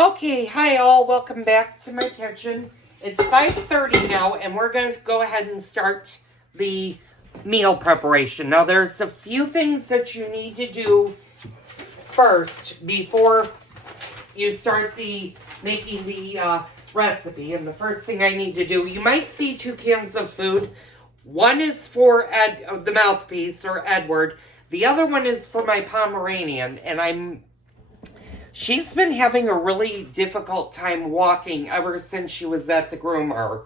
Okay, hi all, welcome back to my kitchen. It's 5:30 now and we're going to go ahead and start the meal preparation. Now there's a few things that you need to do first before you start making the recipe. And the first thing I need to do, you might see 2 cans of food. One is for the mouthpiece or Edward. The other one is for my Pomeranian, and she's been having a really difficult time walking ever since she was at the groomer.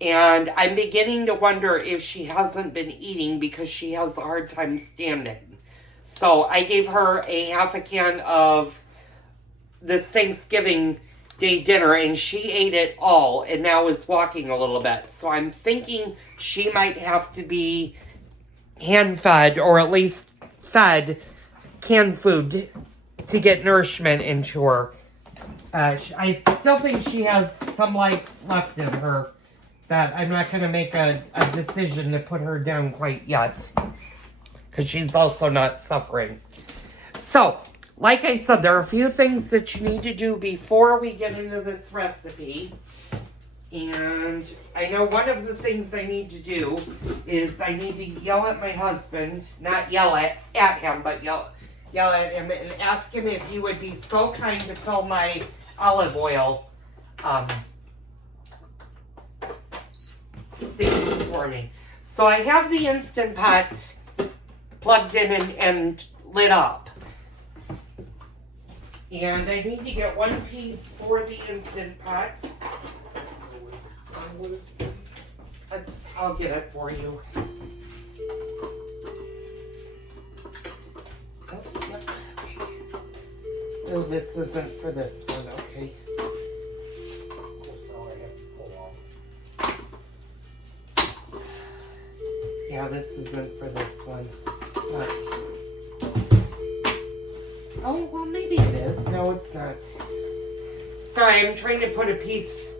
And I'm beginning to wonder if she hasn't been eating because she has a hard time standing. So I gave her a half a can of this Thanksgiving Day dinner and she ate it all and now is walking a little bit. So I'm thinking she might have to be hand-fed or at least fed canned food to get nourishment into her. I still think she has some life left in her that I'm not going to make a decision to put her down quite yet because she's also not suffering. So, like I said, there are a few things that you need to do before we get into this recipe. And I know one of the things I need to do is I need to yell at my husband, not yell at him, but yell at him and ask him if he would be so kind to fill my olive oil things for me. So I have the Instant Pot plugged in and lit up. And I need to get one piece for the Instant Pot. I'll get it for you. Oh, this isn't for this one, okay. Yeah, this isn't for this one. Oh, well, maybe it is. No, it's not. Sorry, I'm trying to put a piece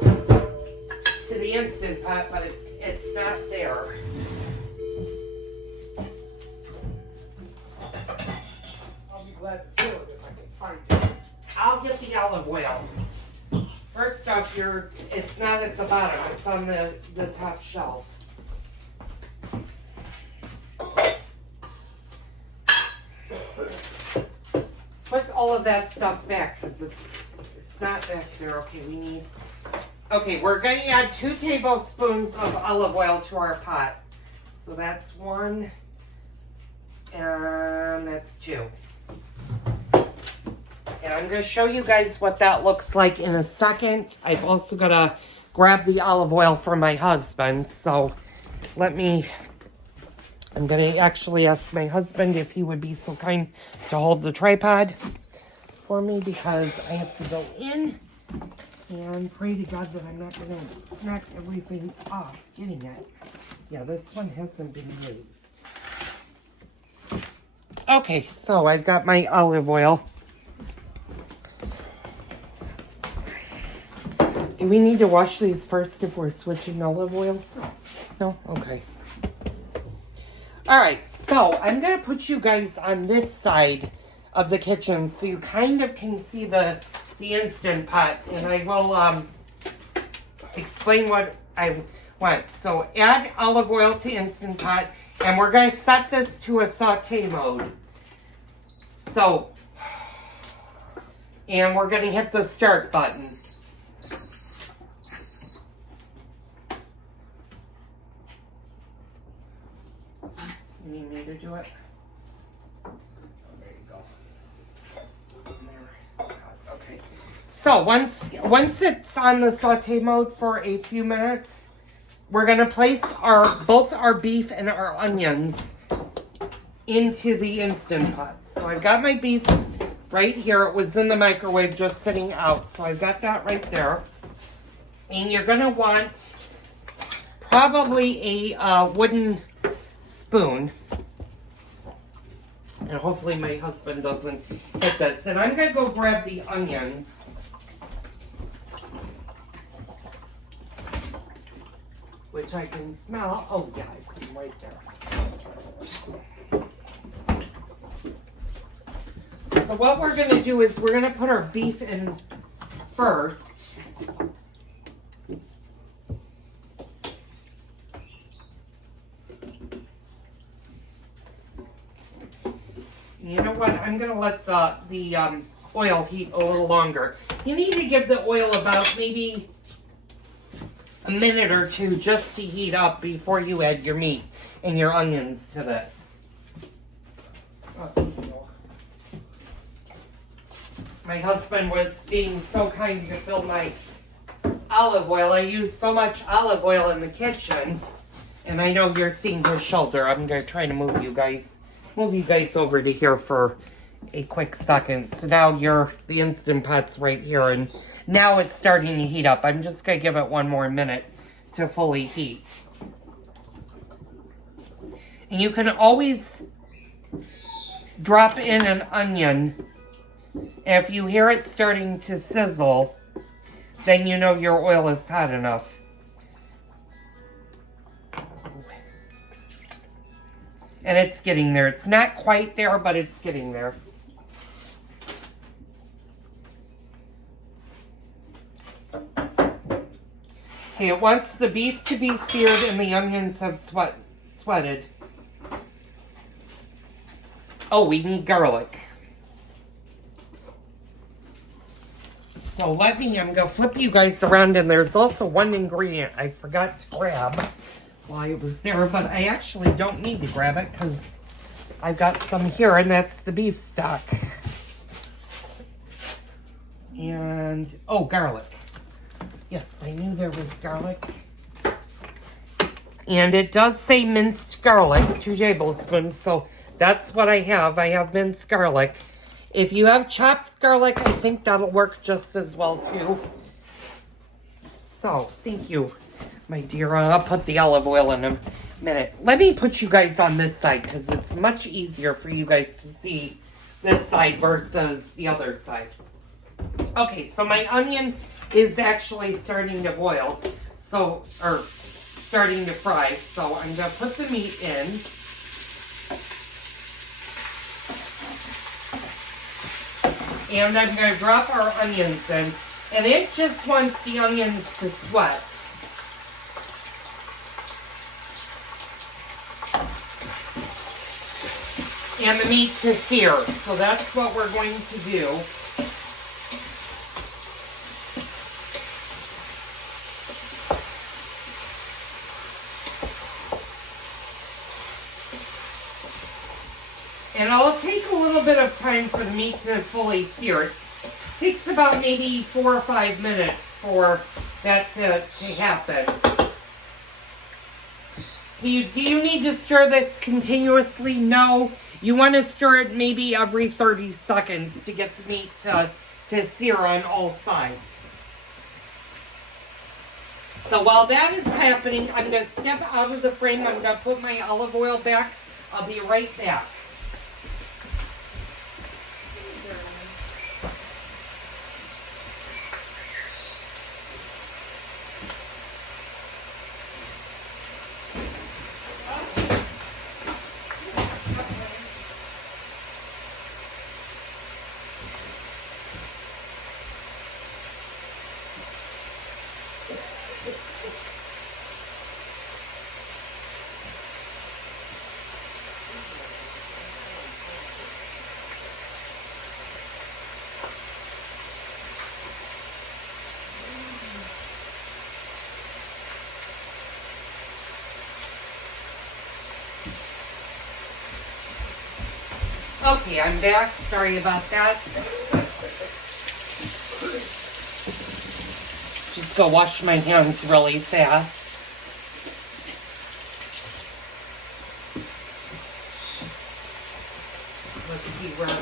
to the Instant Pot, but it's not there. I'll be glad to fill it if I can find it. I'll get the olive oil. First off, it's not at the bottom. It's on the top shelf. Put all of that stuff back because it's not back there. Okay, we're going to add 2 tablespoons of olive oil to our pot. So that's 1 and that's 2. And I'm going to show you guys what that looks like in a second. I've also got to grab the olive oil for my husband. So I'm going to actually ask my husband if he would be so kind to hold the tripod for me because I have to go in and pray to God that I'm not going to knock everything off getting it. Yeah, this one hasn't been used. Okay, so I've got my olive oil. Do we need to wash these first if we're switching olive oils? No? Okay. Alright, so I'm going to put you guys on this side of the kitchen so you kind of can see the Instant Pot, and I will explain what I want. So add olive oil to Instant Pot, and we're going to set this to a saute mode. So, and we're going to hit the start button. You need me to do it? There you go. There. Okay. So once it's on the saute mode for a few minutes, we're gonna place both our beef and our onions into the Instant Pot. So I've got my beef right here. It was in the microwave just sitting out. So I've got that right there. And you're gonna want probably a wooden spoon, and hopefully my husband doesn't hit this. And I'm going to go grab the onions. Which I can smell. Oh yeah, I put them right there. So what we're going to do is we're going to put our beef in first. You know what? I'm going to let the oil heat a little longer. You need to give the oil about maybe a minute or two just to heat up before you add your meat and your onions to this. My husband was being so kind to fill my olive oil. I use so much olive oil in the kitchen. And I know you're seeing his shoulder. I'm going to try to move you guys over to here for a quick second. So now the Instant Pot's right here, and now it's starting to heat up. I'm just going to give it one more minute to fully heat. And you can always drop in an onion. And if you hear it starting to sizzle, then you know your oil is hot enough. And it's getting there. It's not quite there, but it's getting there. Okay, it wants the beef to be seared and the onions have sweated. Oh, we need garlic. So I'm going to flip you guys around, and there's also one ingredient I forgot to grab while it was there, but I actually don't need to grab it because I've got some here, and that's the beef stock. And, oh, garlic. Yes, I knew there was garlic. And it does say minced garlic, 2 tablespoons, so that's what I have. I have minced garlic. If you have chopped garlic, I think that'll work just as well, too. So, thank you, my dear. I'll put the olive oil in a minute. Let me put you guys on this side, because it's much easier for you guys to see this side versus the other side. Okay, so my onion is actually starting to boil, or starting to fry. So I'm going to put the meat in. And I'm going to drop our onions in. And it just wants the onions to sweat. And the meat to sear. So that's what we're going to do. And it'll take a little bit of time for the meat to fully sear. It takes about maybe 4 or 5 minutes for that to happen. So do you need to stir this continuously? No. You want to stir it maybe every 30 seconds to get the meat to sear on all sides. So while that is happening, I'm going to step out of the frame. I'm going to put my olive oil back. I'll be right back. Okay, I'm back. Sorry about that. Just go wash my hands really fast. Let's see where...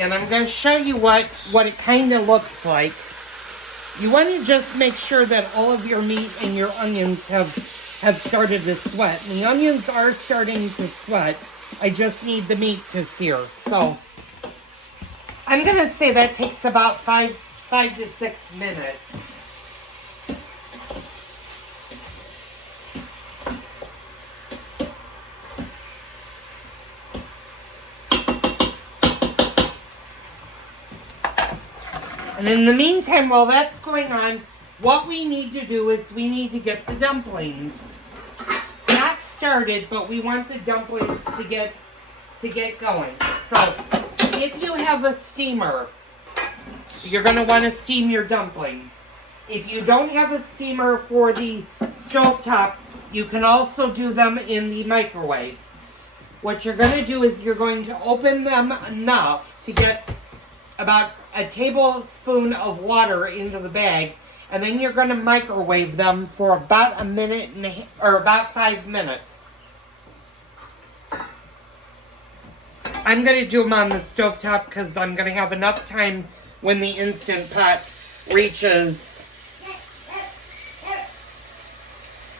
And I'm going to show you what it kind of looks like. You want to just make sure that all of your meat and your onions have started to sweat. And the onions are starting to sweat. I just need the meat to sear. So I'm gonna say that takes about five to 6 minutes. And in the meantime, while that's going on, what we need to do is we need to get the dumplings. Not started, but we want the dumplings to get going. So, if you have a steamer, you're going to want to steam your dumplings. If you don't have a steamer for the stovetop, you can also do them in the microwave. What you're going to do is you're going to open them enough to get about a tablespoon of water into the bag, and then you're going to microwave them for about a minute or about 5 minutes. I'm going to do them on the stovetop because I'm going to have enough time when the Instant Pot reaches.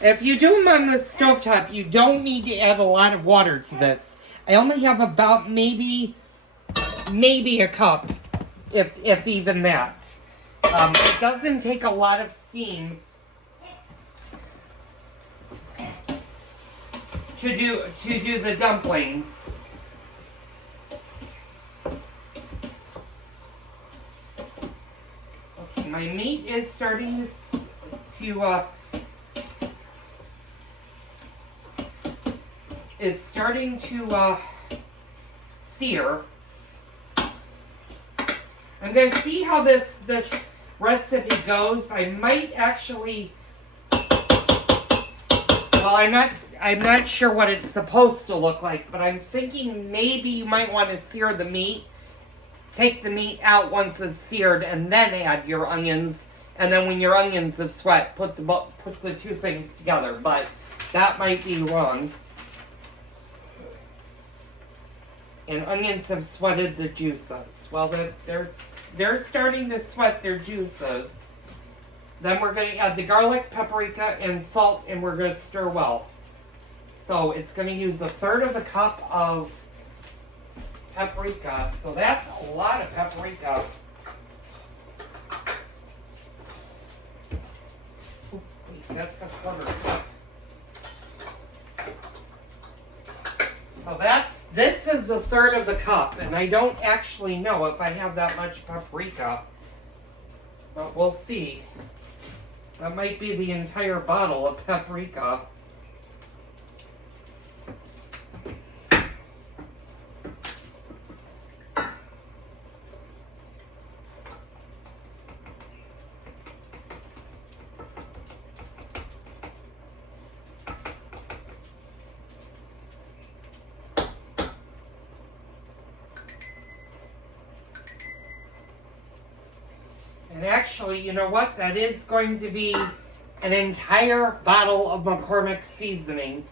If you do them on the stovetop, you don't need to add a lot of water to this. I only have about maybe a cup. If even that. It doesn't take a lot of steam to do the dumplings. Okay, my meat is starting to sear. I'm going to see how this recipe goes. I might actually, well, I'm not sure what it's supposed to look like, but I'm thinking maybe you might want to sear the meat, take the meat out once it's seared, and then add your onions, and then when your onions have sweat, put the two things together, but that might be wrong. And onions have sweated the juices. Well, they're starting to sweat their juices. Then we're going to add the garlic, paprika, and salt, and we're going to stir well. So it's going to use 1/3 of a cup of paprika. So that's a lot of paprika. Ooh, wait, that's 1/4 cup. So this is 1/3 of the cup, and I don't actually know if I have that much paprika, but we'll see. That might be the entire bottle of paprika. And actually, you know what? That is going to be an entire bottle of McCormick seasoning.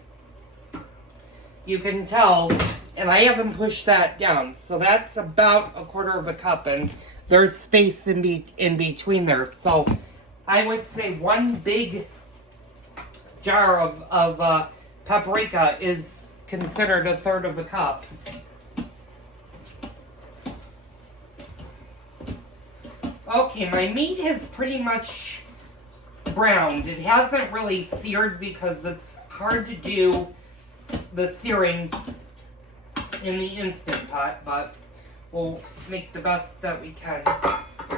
You can tell, and I haven't pushed that down. So that's about 1/4 of a cup, and there's space in between there. So I would say one big jar of paprika is considered 1/3 of a cup. Okay, my meat is pretty much browned. It hasn't really seared because it's hard to do the searing in the Instant Pot, but we'll make the best that we can.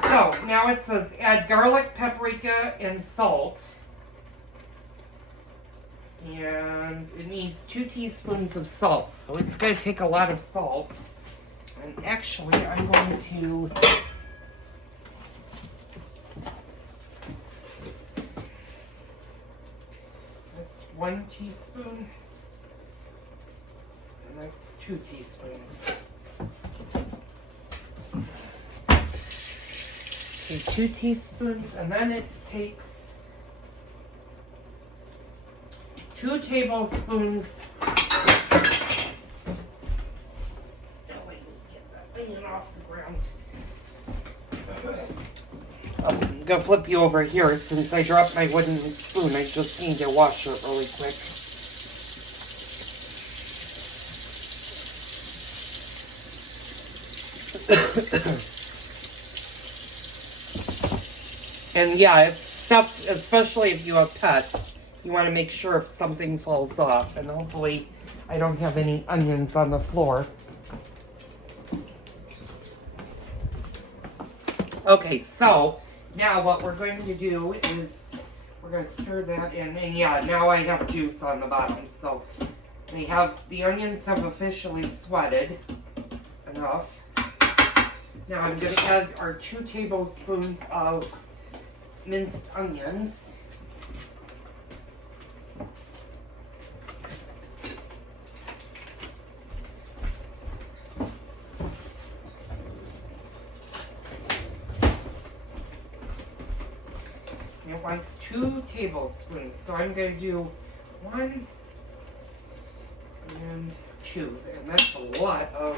So, now it says add garlic, paprika, and salt. And it needs 2 teaspoons of salt, so it's going to take a lot of salt. And actually, I'm going to... That's 1 teaspoon. And that's 2 teaspoons. Okay, 2 teaspoons, and then it takes 2 tablespoons. Oh, I need to get that onion off the ground. I'm gonna flip you over here since I dropped my wooden spoon. I just need to wash it really quick. And yeah, if stuff, especially if you have pets, you want to make sure if something falls off. And hopefully I don't have any onions on the floor. Okay, so now what we're going to do is we're going to stir that in. And yeah, now I have juice on the bottom. So the onions have officially sweated enough. Now I'm going to add our 2 tablespoons of minced onions. It wants 2 tablespoons, so I'm going to do 1 and 2, and that's a lot of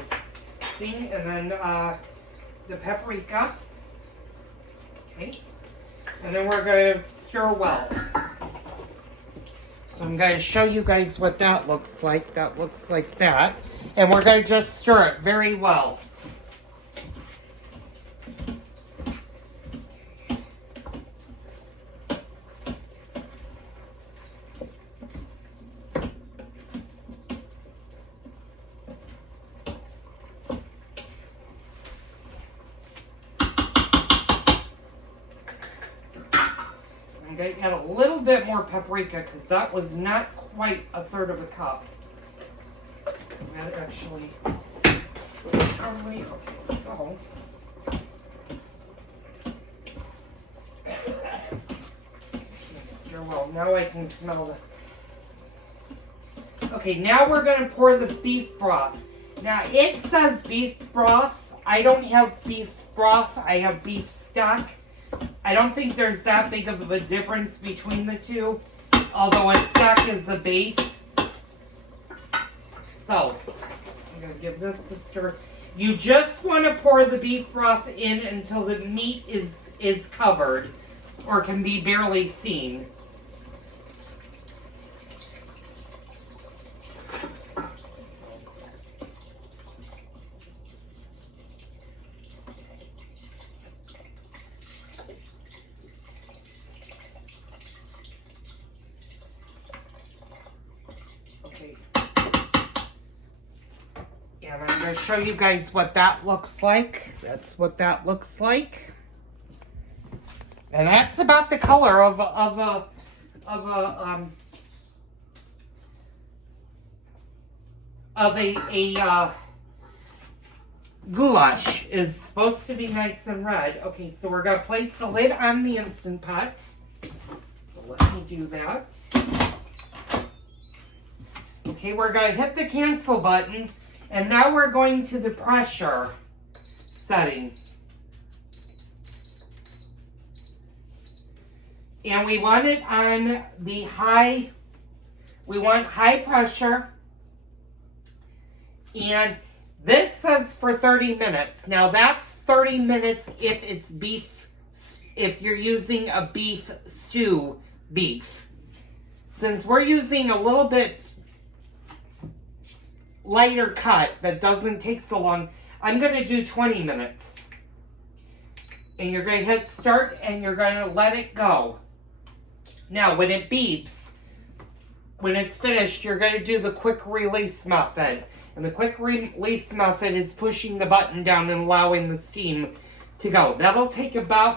thing. And then the paprika, okay, and then we're going to stir well. So I'm going to show you guys what that looks like. That looks like that, and we're going to just stir it very well. I'm going to add a little bit more paprika because that was not quite 1/3 of a cup. That actually probably, okay, so. Stir well. Now I can smell the. Okay, now we're going to pour the beef broth. Now it says beef broth. I don't have beef broth. I have beef stock. I don't think there's that big of a difference between the two, although a stock is the base. So, I'm going to give this a stir. You just want to pour the beef broth in until the meat is covered or can be barely seen. And I'm going to show you guys what that looks like. That's what that looks like. And that's about the color of a goulash is supposed to be nice and red. Okay, so we're going to place the lid on the Instant Pot. So let me do that. Okay, we're going to hit the cancel button. And now we're going to the pressure setting. And we want it on the high, we want high pressure. And this says for 30 minutes. Now that's 30 minutes if it's beef, if you're using a beef stew beef. Since we're using a little bit lighter cut that doesn't take so long, I'm going to do 20 minutes. And you're going to hit start and you're going to let it go. Now when it beeps, when it's finished, you're going to do the quick release method. And the quick release method is pushing the button down and allowing the steam to go. That'll take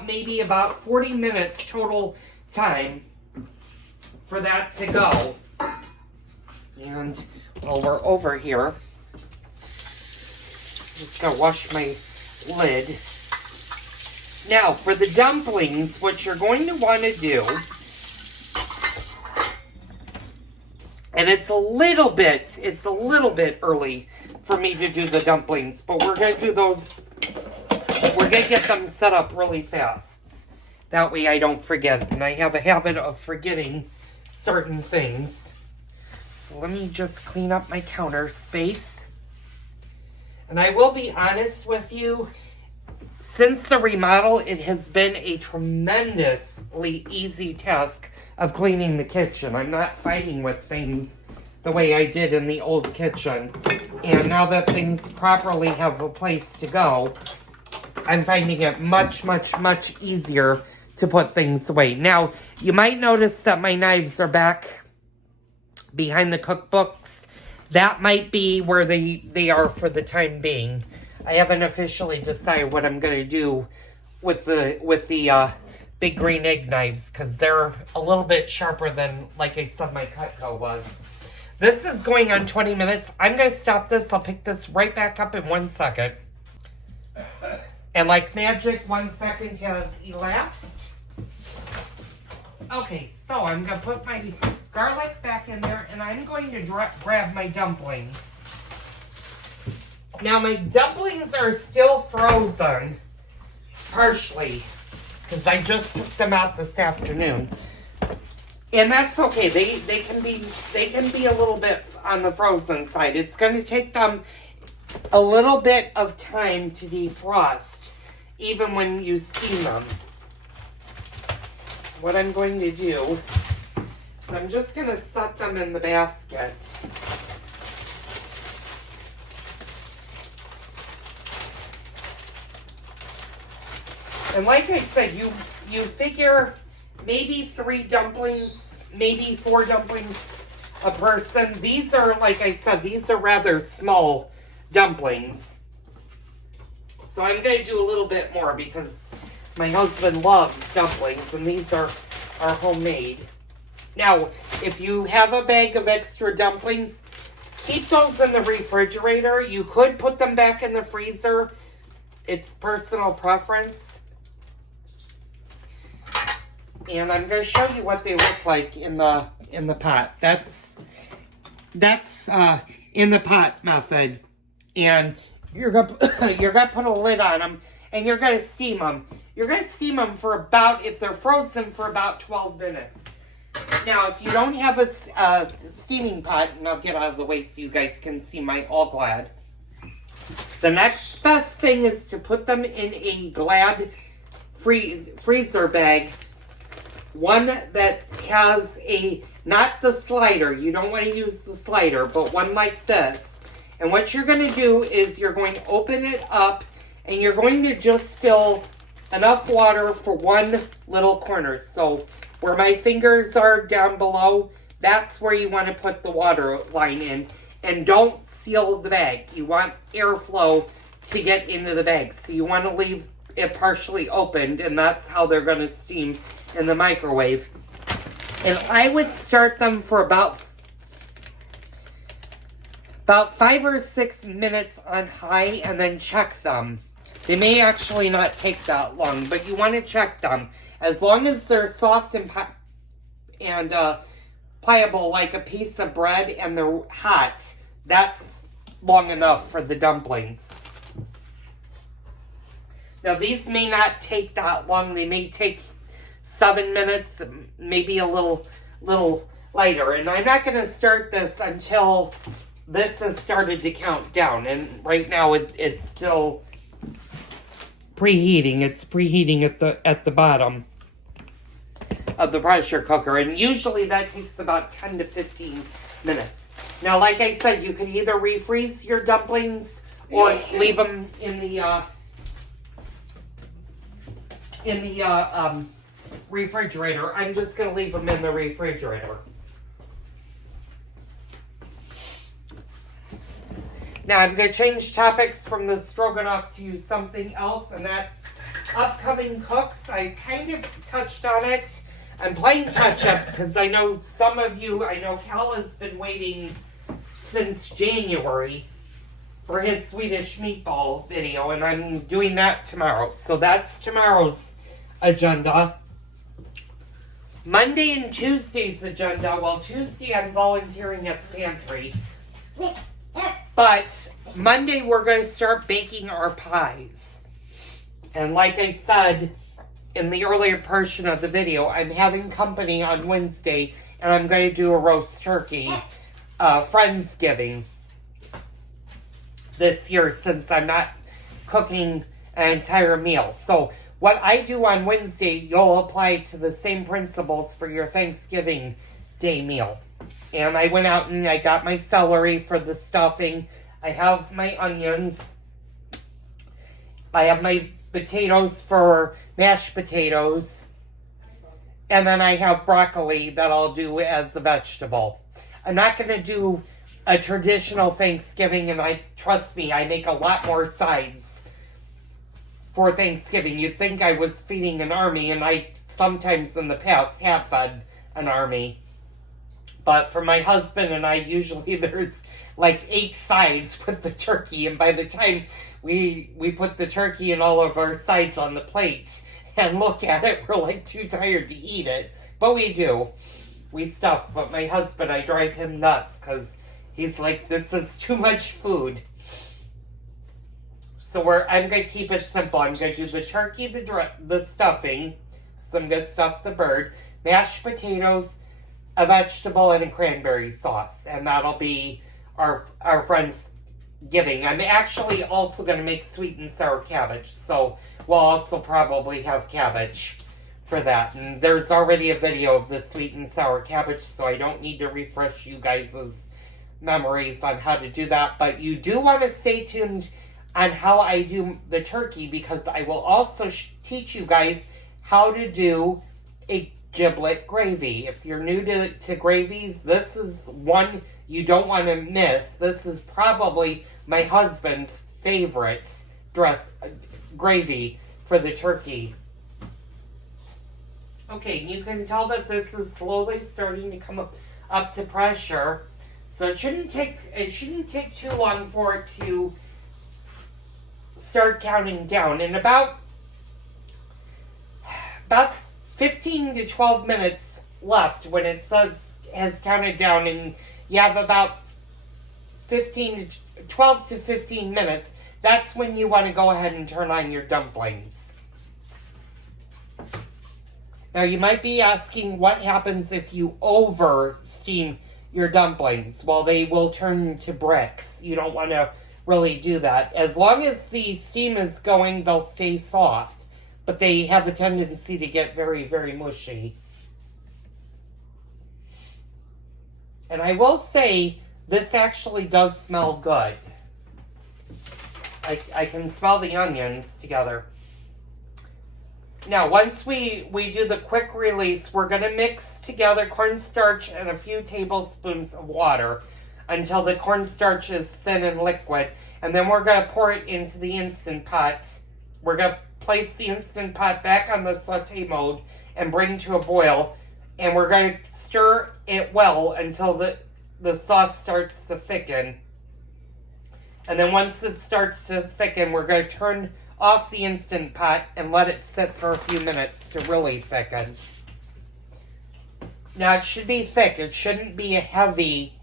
maybe about 40 minutes total time for that to go. And while we're over here, just gonna wash my lid. Now, for the dumplings, what you're going to want to do, and it's a little bit early for me to do the dumplings, but we're gonna do those, we're gonna get them set up really fast. That way I don't forget, and I have a habit of forgetting certain things. So let me just clean up my counter space. And I will be honest with you, since the remodel, it has been a tremendously easy task of cleaning the kitchen. I'm not fighting with things the way I did in the old kitchen. And now that things properly have a place to go, I'm finding it much, much, much easier to put things away. Now, you might notice that my knives are back behind the cookbooks. That might be where they are for the time being. I haven't officially decided what I'm going to do with the big green egg knives, because they're a little bit sharper than, like I said, my Cutco was. This is going on 20 minutes. I'm going to stop this. I'll pick this right back up in 1 second. And like magic, 1 second has elapsed. Okay, so I'm going to put my garlic back in there, and I'm going to grab my dumplings. Now, my dumplings are still frozen, partially, because I just took them out this afternoon. And that's okay. They can be a little bit on the frozen side. It's going to take them a little bit of time to defrost, even when you steam them. What I'm going to do is I'm just going to set them in the basket. And like I said, you figure maybe 3 dumplings, maybe 4 dumplings a person. These are, like I said, these are rather small dumplings. So I'm going to do a little bit more because my husband loves dumplings, and these are homemade. Now, if you have a bag of extra dumplings, keep those in the refrigerator. You could put them back in the freezer. It's personal preference. And I'm going to show you what they look like in the pot. That's in the pot method. And you're gonna put a lid on them, and you're gonna steam them. You're gonna steam them for about, if they're frozen, for about 12 minutes. Now, if you don't have a steaming pot, and I'll get out of the way so you guys can see my All Glad. The next best thing is to put them in a Glad freezer bag. One that has not the slider. You don't want to use the slider, but one like this. And what you're going to do is you're going to open it up, and you're going to just fill enough water for one little corner. So where my fingers are down below, that's where you want to put the water line in. And don't seal the bag. You want airflow to get into the bag. So you want to leave it partially opened, and that's how they're going to steam in the microwave. And I would start them for about 5 or 6 minutes on high, and then check them. They may actually not take that long, but you want to check them. As long as they're soft and pliable like a piece of bread, and they're hot, that's long enough for the dumplings. Now, these may not take that long. They may take 7 minutes, maybe a little lighter. And I'm not going to start this until this has started to count down. And right now it's still preheating. It's preheating at the bottom of the pressure cooker. And usually that takes about 10 to 15 minutes. Now, like I said, you can either refreeze your dumplings or leave them in the refrigerator. I'm just going to leave them in the refrigerator. Now, I'm going to change topics from the stroganoff to something else, and that's upcoming cooks. I kind of touched on it. I'm playing catch-up because I know some of you, I know Cal has been waiting since January for his Swedish meatball video, and I'm doing that tomorrow. So that's tomorrow's agenda. Monday and Tuesday's agenda. Well, Tuesday I'm volunteering at the pantry. But Monday we're going to start baking our pies. And like I said in the earlier portion of the video, I'm having company on Wednesday, and I'm going to do a roast turkey Friendsgiving this year since I'm not cooking an entire meal. So what I do on Wednesday, you'll apply to the same principles for your Thanksgiving Day meal. And I went out and I got my celery for the stuffing. I have my onions. I have my potatoes for mashed potatoes. And then I have broccoli that I'll do as a vegetable. I'm not going to do a traditional Thanksgiving, and trust me, I make a lot more sides for Thanksgiving. You'd think I was feeding an army, and I sometimes in the past have fed an army. But for my husband and I, usually there's like 8 sides with the turkey, and by the time we put the turkey and all of our sides on the plate and look at it, we're like too tired to eat it. But we do. We stuff. But my husband, I drive him nuts because he's like, this is too much food. So I'm going to keep it simple. I'm going to do the turkey, the stuffing, because I'm going to stuff the bird, mashed potatoes, a vegetable, and a cranberry sauce. And that'll be our friend's giving. I'm actually also going to make sweet and sour cabbage. So we'll also probably have cabbage for that. And there's already a video of the sweet and sour cabbage, so I don't need to refresh you guys' memories on how to do that. But you do want to stay tuned on how I do the turkey, because I will also teach you guys how to do a giblet gravy. If you're new to gravies, this is one you don't want to miss. This is probably my husband's favorite gravy for the turkey. Okay, you can tell that this is slowly starting to come up to pressure. So it shouldn't take too long for it to start counting down. In about 15 to 12 minutes left, when it says has counted down, and you have about 12 to 15 minutes, that's when you want to go ahead and turn on your dumplings. Now you might be asking what happens if you over steam your dumplings. Well, they will turn to bricks. You don't want to really do that. As long as the steam is going, they'll stay soft, but they have a tendency to get very, very mushy. And I will say, this actually does smell good. I can smell the onions together. Now, once we do the quick release, we're going to mix together cornstarch and a few tablespoons of water until the cornstarch is thin and liquid. And then we're going to pour it into the Instant Pot. We're going to place the Instant Pot back on the saute mode and bring to a boil. And we're going to stir it well until the sauce starts to thicken. And then once it starts to thicken, we're going to turn off the Instant Pot and let it sit for a few minutes to really thicken. Now, it should be thick. It shouldn't be a heavy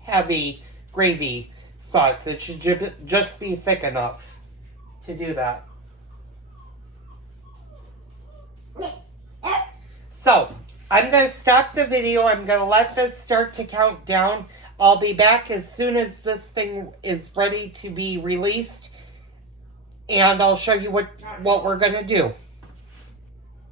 gravy sauce. It should just be thick enough to do that. So, I'm going to stop the video. I'm going to let this start to count down. I'll be back as soon as this thing is ready to be released. And I'll show you what we're going to do.